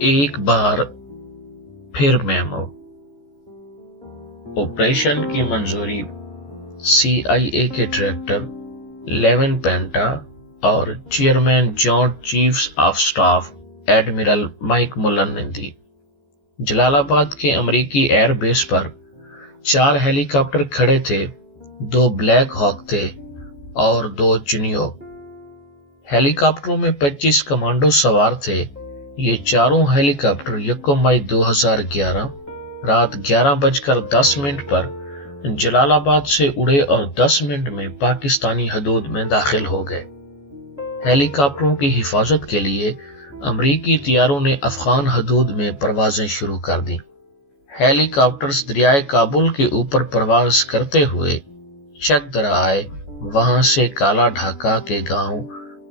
ایک بار پھر memo operation کی منظوری سی آئی اے کے ڈائریکٹر لیون پینٹا اور chairman joint chiefs of staff admiral mic ملن نے دی۔ جلال آباد کے امریکی ایئر بیس پر 4 ہیلی کاپٹر کھڑے تھے، 2 بلیک ہاک تھے اور 2 چنیوک۔ ہیلی کاپٹروں میں 25 کمانڈو سوار تھے۔ یہ چاروں ہیلی کاپٹر 1 مئی 2011 رات 11:10 پر جلال آباد سے اڑے اور 10 منٹ میں پاکستانی حدود میں داخل ہو گئے۔ ہیلی کاپٹروں کی حفاظت کے لیے امریکی طیاروں نے افغان حدود میں پروازیں شروع کر دیں۔ ہیلی کاپٹرز دریائے کابل کے اوپر پرواز کرتے ہوئے چک درہ آئے، وہاں سے کالا ڈھاکہ کے گاؤں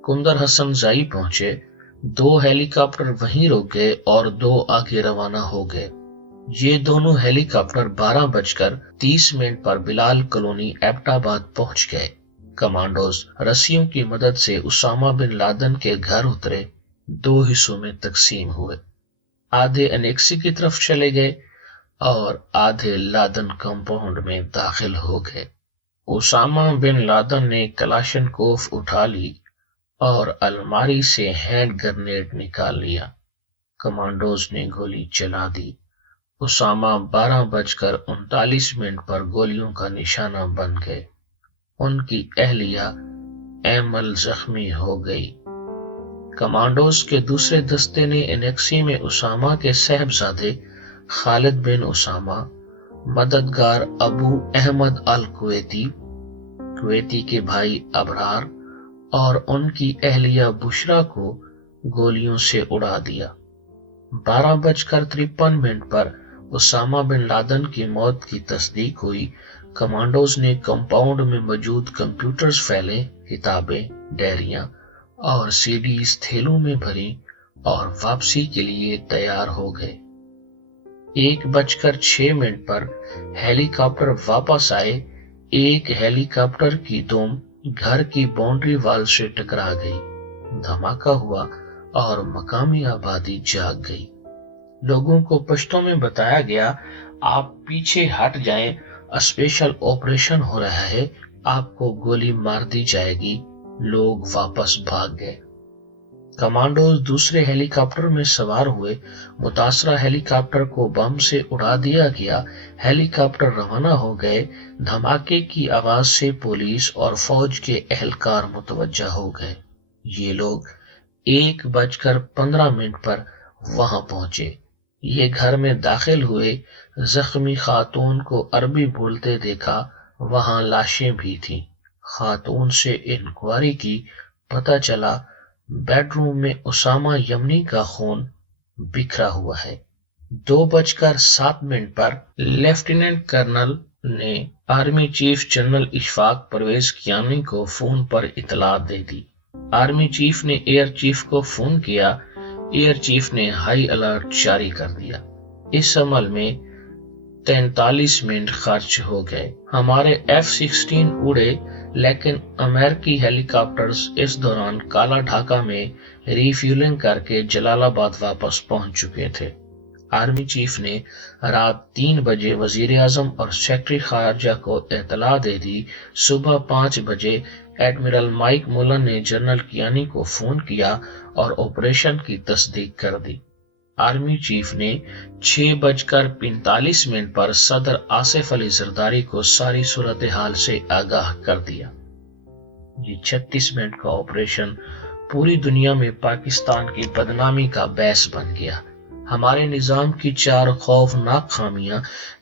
کندر حسن زائی پہنچے۔ 2 ہیلی کاپٹر وہیں رک گئے اور 2 آگے روانہ ہو گئے۔ یہ دونوں ہیلی کاپٹر 12:30 پر بلال کالونی ایبٹ آباد پہنچ گئے۔ کمانڈوز رسیوں کی مدد سے اسامہ بن لادن کے گھر اترے، 2 حصوں میں تقسیم ہوئے۔ آدھے انیکسی کی طرف چلے گئے اور آدھے لادن کمپاؤنڈ میں داخل ہو گئے۔ اسامہ بن لادن نے کلاشنکوف اٹھا لی اور الماری سے ہینڈ گرنیڈ نکال لیا۔ کمانڈوز نے گولی چلا دی۔ اسامہ 12:39 پر گولیوں کا نشانہ بن گئے۔ ان کی اہلیہ ایمل زخمی ہو گئی۔ کمانڈوز کے دوسرے دستے نے انیکسی میں اسامہ کے صاحبزادے خالد بن اسامہ، مددگار ابو احمد الکویتی، کویتی کے بھائی ابرار اور ان کی اہلیہ بشرا کو گولیوں سے اڑا دیا۔ 12:53 پر اسامہ بن لادن کی موت کی تصدیق ہوئی۔ کمانڈوز نے کمپاؤنڈ میں موجود کمپیوٹرز پھیلے، کتابیں، ڈائریاں اور سی ڈیز تھیلوں میں بھری اور واپسی کے لیے تیار ہو گئے۔ 1:06 پر ہیلی کاپٹر واپس آئے۔ ایک ہیلی کاپٹر کی دم گھر کی باؤنڈری وال سے ٹکرا گئی، دھماکہ ہوا اور مقامی آبادی جاگ گئی۔ لوگوں کو پشتوں میں بتایا گیا، آپ پیچھے ہٹ جائیں، اسپیشل آپریشن ہو رہا ہے، آپ کو گولی مار دی جائے گی۔ لوگ واپس بھاگ گئے۔ کمانڈوز دوسرے ہیلی کاپٹر میں سوار ہوئے۔ متاثرہ ہیلی کاپٹر کو بم سے اڑا دیا گیا۔ ہیلی کاپٹر روانہ ہو گئے۔ دھماکے کی آواز سے پولیس اور فوج کے اہلکار متوجہ ہو گئے۔ یہ لوگ 1:15 پر وہاں پہنچے۔ یہ گھر میں داخل ہوئے، زخمی خاتون کو عربی بولتے دیکھا، وہاں لاشیں بھی تھیں۔ خاتون سے انکوائری کی، پتہ چلا بیڈ روم میں اسامہ یمنی کا خون بکھرا ہوا ہے۔ 2:07 پر لیفٹیننٹ کرنل نے army chief general Ashfaq Parvez Kayani کو فون پر اطلاع دے دی۔ آرمی چیف نے ایئر چیف کو فون کیا۔ ایئر چیف نے ہائی الرٹ جاری کر دیا۔ اس عمل میں 43 منٹ خرچ ہو گئے۔ ہمارے F-16 اڑے، لیکن امریکی ہیلی کاپٹرز اس دوران کالا ڈھاکہ میں ری فیولنگ کر کے جلال آباد واپس پہنچ چکے تھے۔ آرمی چیف نے رات 3 بجے وزیر اعظم اور سیکرٹری خارجہ کو اطلاع دے دی۔ صبح 5 بجے ایڈمرل مائک ملن نے جنرل کیانی کو فون کیا اور آپریشن کی تصدیق کر دی۔ آرمی چیف نے 6:45 پر صدر آصف علی زرداری کو ساری صورتحال سے آگاہ کر دیا۔ یہ 36 منٹ کا آپریشن پوری دنیا میں پاکستان کی بدنامی کا باعث بن گیا۔ ہمارے نظام کی 4 خوفناک خامیاں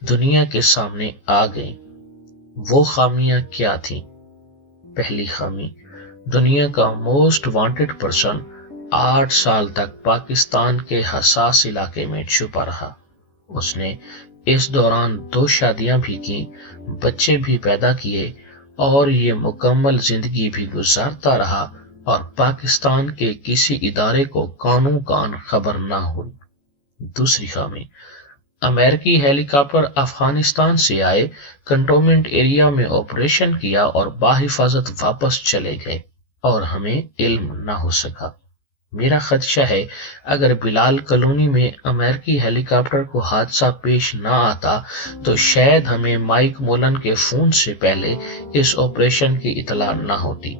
دنیا کے سامنے آ گئیں۔ وہ خامیاں کیا تھیں؟ پہلی خامی، دنیا کا موسٹ وانٹڈ پرسن 8 سال تک پاکستان کے حساس علاقے میں چھپا رہا۔ اس نے اس دوران 2 شادیاں بھی کی، بچے بھی پیدا کیے اور یہ مکمل زندگی بھی گزارتا رہا اور پاکستان کے کسی ادارے کو کانوں کان خبر نہ ہوئی۔ دوسری خامی، امریکی ہیلی کاپٹر افغانستان سے آئے، کنٹونمنٹ ایریا میں آپریشن کیا اور بحفاظت واپس چلے گئے اور ہمیں علم نہ ہو سکا۔ میرا خدشہ ہے اگر بلال کالونی میں امریکی ہیلی کاپٹر کو حادثہ پیش نہ آتا تو شاید ہمیں مائک مولن کے فون سے پہلے اس آپریشن کی اطلاع نہ ہوتی۔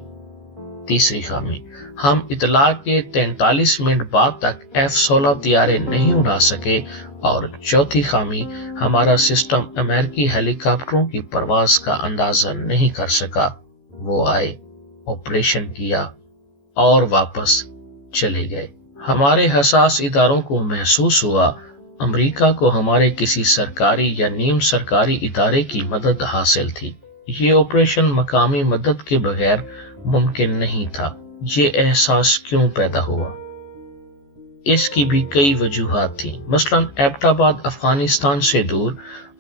تیسری خامی، ہم اطلاع کے 43 منٹ بعد تک F-16 طیارے نہیں اڑا سکے، اور چوتھی خامی، ہمارا سسٹم امریکی ہیلی کاپٹروں کی پرواز کا اندازہ نہیں کر سکا۔ وہ آئے، آپریشن کیا اور واپس چلے گئے۔ ہمارے حساس اداروں کو محسوس ہوا امریکہ کو ہمارے کسی سرکاری یا نیم سرکاری ادارے کی مدد حاصل تھی۔ یہ آپریشن مقامی مدد کے بغیر ممکن نہیں تھا۔ یہ احساس کیوں پیدا ہوا؟ اس کی بھی کئی وجوہات تھیں۔ مثلاً ایبٹ آباد افغانستان سے دور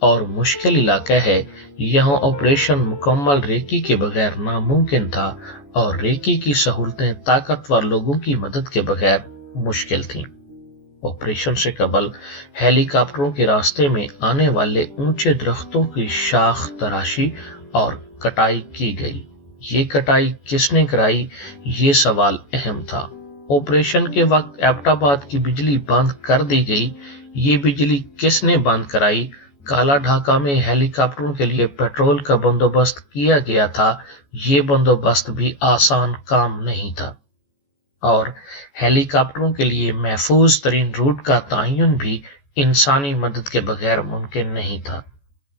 اور مشکل علاقہ ہے، یہاں آپریشن مکمل ریکی کے بغیر ناممکن تھا، اور ریکی کی سہولتیں طاقتور لوگوں کی مدد کے بغیر مشکل تھیں۔ آپریشن سے قبل ہیلی کاپٹروں کے راستے میں آنے والے اونچے درختوں کی شاخ تراشی اور کٹائی کی گئی۔ یہ کٹائی کس نے کرائی؟ یہ سوال اہم تھا۔ آپریشن کے وقت ایبٹ آباد کی بجلی بند کر دی گئی۔ یہ بجلی کس نے بند کرائی؟ کالا ڈھاکہ میں ہیلی کاپٹروں کے لیے پیٹرول کا بندوبست کیا گیا تھا۔ یہ بندوبست بھی آسان کام نہیں تھا، اور ہیلی کاپٹروں کے لیے محفوظ ترین روٹ کا تعین بھی انسانی مدد کے بغیر ممکن نہیں تھا۔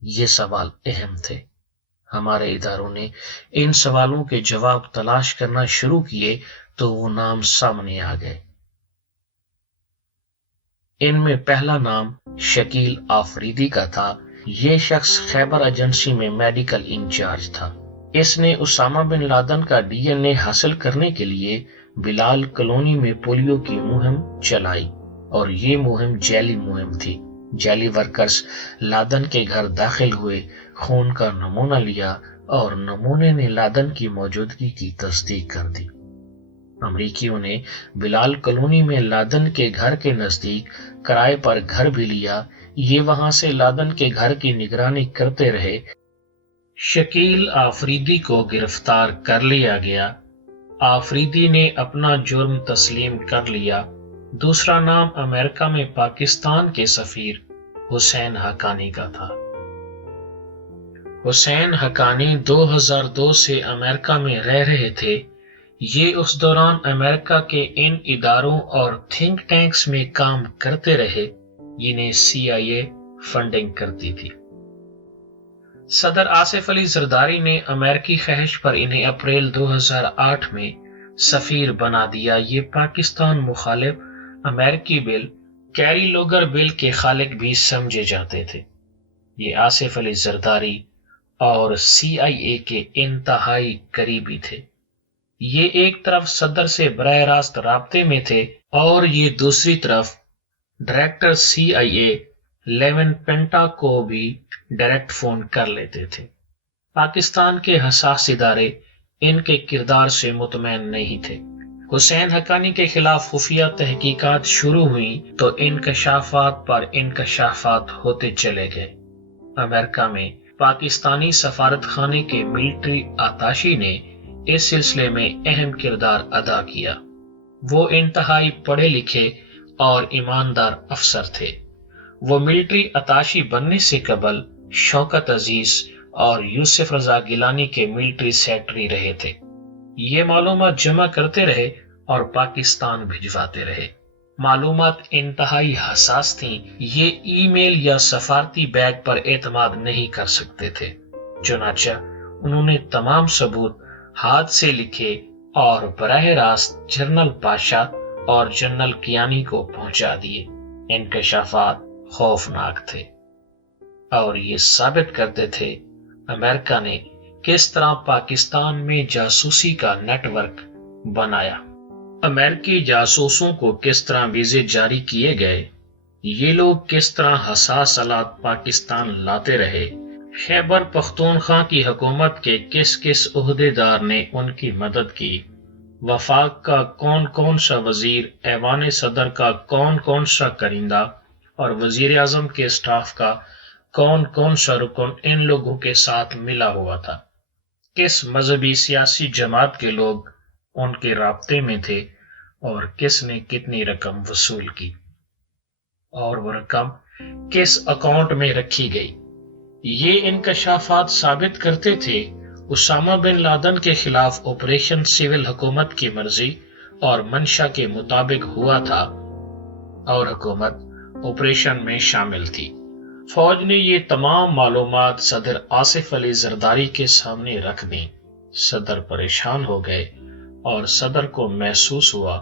یہ سوال اہم تھے۔ ہمارے اداروں نے ان سوالوں کے جواب تلاش کرنا شروع کیے تو وہ نام سامنے آ گئے۔ ان میں پہلا نام شکیل آفریدی کا تھا۔ یہ شخص خیبر ایجنسی میں میڈیکل انچارج تھا۔ اس نے اسامہ بن لادن کا DNA حاصل کرنے کے لیے بلال کالونی میں پولیو کی مہم چلائی، اور یہ مہم جعلی مہم تھی۔ جعلی ورکرز لادن کے گھر داخل ہوئے، خون کا نمونہ لیا، اور نمونے نے لادن کی موجودگی کی تصدیق کر دی۔ امریکیوں نے بلال کالونی میں لادن کے گھر کے نزدیک کرائے پر گھر بھی لیا۔ یہ وہاں سے لادن کے گھر کی نگرانی کرتے رہے۔ شکیل آفریدی کو گرفتار کر لیا گیا۔ آفریدی نے اپنا جرم تسلیم کر لیا۔ دوسرا نام امریکہ میں پاکستان کے سفیر حسین حقانی کا تھا۔ حسین حقانی 2002 سے امریکہ میں رہ رہے تھے۔ یہ اس دوران امریکہ کے ان اداروں اور تھنک ٹینکس میں کام کرتے رہے جنہیں CIA فنڈنگ کرتی تھی۔ صدر آصف علی زرداری نے امریکی خواہش پر انہیں اپریل 2008 میں سفیر بنا دیا۔ یہ پاکستان مخالف امریکی بل کیری لوگر بل کے خالق بھی سمجھے جاتے تھے۔ یہ آصف علی زرداری اور CIA کے انتہائی قریبی تھے۔ یہ ایک طرف صدر سے براہ راست رابطے میں تھے، اور یہ دوسری طرف ڈائریکٹر CIA لیون پینٹا کو بھی ڈائریکٹ فون کر لیتے تھے۔ پاکستان کے حساس ادارے ان کے کردار سے مطمئن نہیں تھے۔ حسین حقانی کے خلاف خفیہ تحقیقات شروع ہوئیں تو انکشافات پر انکشافات ہوتے چلے گئے۔ امریکہ میں پاکستانی سفارت خانے کے ملٹری اتاشی نے اس سلسلے میں اہم کردار ادا کیا۔ وہ انتہائی پڑھے لکھے اور ایماندار افسر تھے۔ وہ ملٹری اتاشی بننے سے قبل شوکت عزیز اور یوسف رضا گیلانی کے ملٹری سیکرٹری رہے تھے۔ یہ معلومات جمع کرتے رہے اور پاکستان بھجواتے رہے۔ معلومات انتہائی حساس تھیں۔ یہ ای میل یا سفارتی بیگ پر اعتماد نہیں کر سکتے تھے۔ چنانچہ انہوں نے تمام ثبوت ہاتھ سے لکھے اور براہ راست جنرل پاشا اور جنرل کیانی کو پہنچا دیے۔ انکشافات خوفناک تھے، اور یہ ثابت کرتے تھے امریکہ نے کس طرح پاکستان میں جاسوسی کا نیٹ ورک بنایا۔ امریکی جاسوسوں کو کس طرح ویزے جاری کیے گئے، یہ لوگ کس طرح حساس آلات پاکستان لاتے رہے، خیبر پختونخوا کی حکومت کے کس کس عہدیدار نے ان کی مدد کی، وفاق کا کون کون سا وزیر، ایوان صدر کا کون کون سا کریندہ، اور وزیر اعظم کے اسٹاف کا کون کون سا رکن ان لوگوں کے ساتھ ملا ہوا تھا، کس مذہبی سیاسی جماعت کے لوگ ان کے رابطے میں تھے، اور کس نے کتنی رقم وصول کی اور وہ رقم کس اکاؤنٹ میں رکھی گئی۔ یہ انکشافات ثابت کرتے تھے اسامہ بن لادن کے خلاف آپریشن سول حکومت کی مرضی اور منشا کے مطابق ہوا تھا اور حکومت آپریشن میں شامل تھی۔ فوج نے یہ تمام معلومات صدر آصف علی زرداری کے سامنے رکھ دیں۔ صدر پریشان ہو گئے اور صدر کو محسوس ہوا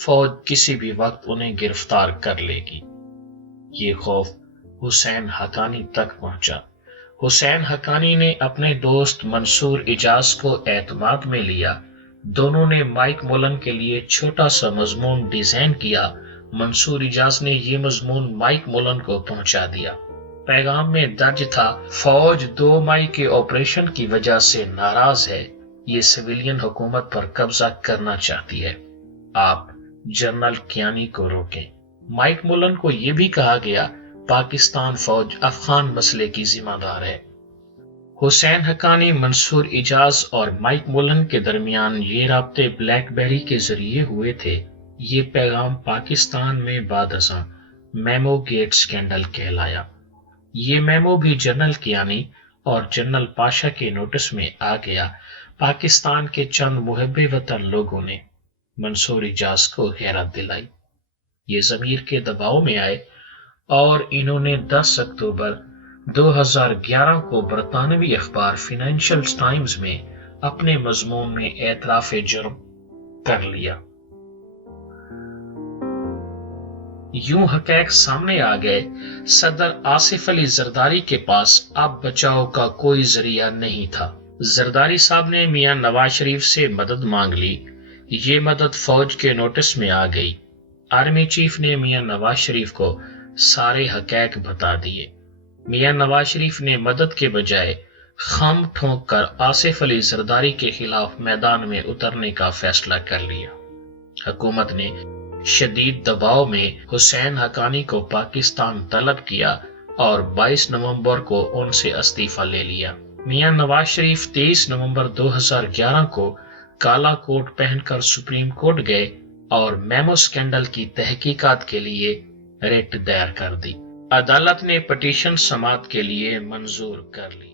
فوج کسی بھی وقت انہیں گرفتار کر لے گی۔ یہ خوف حسین حقانی تک پہنچا۔ حسین حقانی نے اپنے دوست منصور اجاز کو اعتماد میں لیا۔ دونوں نے مائک مولن کے لیے چھوٹا سا مضمون ڈیزائن کیا۔ منصور اجاز نے یہ مضمون مائک مولن کو پہنچا دیا۔ پیغام میں درج تھا، فوج 2 مئی کے آپریشن کی وجہ سے ناراض ہے، یہ سویلین حکومت پر قبضہ کرنا چاہتی ہے، آپ جنرل کیانی کو روکیں۔ مائک مولن کو یہ بھی کہا گیا پاکستان فوج افغان مسئلے کی ذمہ دار ہے۔ حسین حقانی، منصور اجاز اور مائک مولن کے درمیان یہ رابطے بلیک بیری کے ذریعے ہوئے تھے۔ یہ پیغام پاکستان میں بعد ازاں میمو گیٹ سکینڈل کہلایا۔ یہ میمو بھی جنرل کیانی اور جنرل پاشا کے نوٹس میں آ گیا۔ پاکستان کے چند محب وطن لوگوں نے منصور اجاز کو غیرت دلائی۔ یہ ضمیر کے دباؤ میں آئے اور انہوں نے 10 اکتوبر 2011 کو برطانوی اخبار فائنینشل ٹائمز میں اپنے مضمون میں اعتراف جرم کر لیا۔ یوں حقائق سامنے آ گئے، صدر آصف علی زرداری کے پاس اب بچاؤ کا کوئی ذریعہ نہیں تھا۔ زرداری صاحب نے میاں نواز شریف سے مدد مانگ لی۔ یہ مدد فوج کے نوٹس میں آ گئی۔ آرمی چیف نے میاں نواز شریف کو سارے حقائق بتا دیے۔ میاں نواز شریف نے مدد کے بجائے خم ٹھونک کر آصف علی زرداری کے خلاف میدان میں اترنے کا فیصلہ کر لیا۔ حکومت نے شدید دباؤ میں حسین حقانی کو پاکستان طلب کیا اور 22 نومبر کو ان سے استعفی لے لیا۔ میاں نواز شریف 23 نومبر 2011 کو کالا کوٹ پہن کر سپریم کورٹ گئے اور میمو سکینڈل کی تحقیقات کے لیے ریٹ دائر کر دی۔ عدالت نے پٹیشن سماعت کے لیے منظور کر لی۔